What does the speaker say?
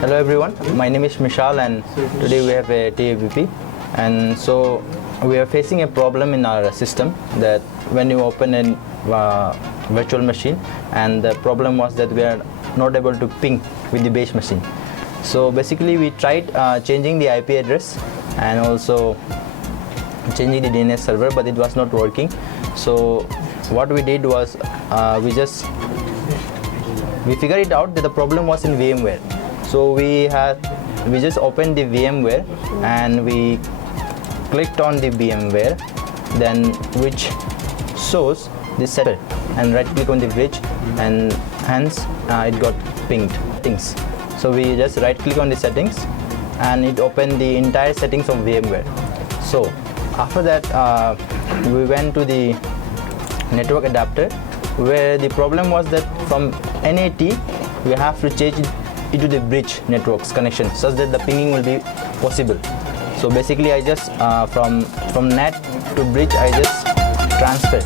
Hello everyone, my name is Mishal and today we have a TIBP, and so we are facing a problem in our system that when you open a virtual machine, and the problem was that we are not able to ping with the base machine. So basically we tried changing the IP address and also changing the DNS server, but it was not working. So what we did was we figured it out that the problem was in VMware. So we just opened the VMware and we clicked on the VMware, then which shows the settle, and right click on the bridge, and hence it got pinged things. So we just right click on the settings and it opened the entire settings of VMware. So after that we went to the network adapter, where the problem was that from NAT we have to change it into the bridge networks connection such that the pinging will be possible. So basically I just from NAT to bridge I just transferred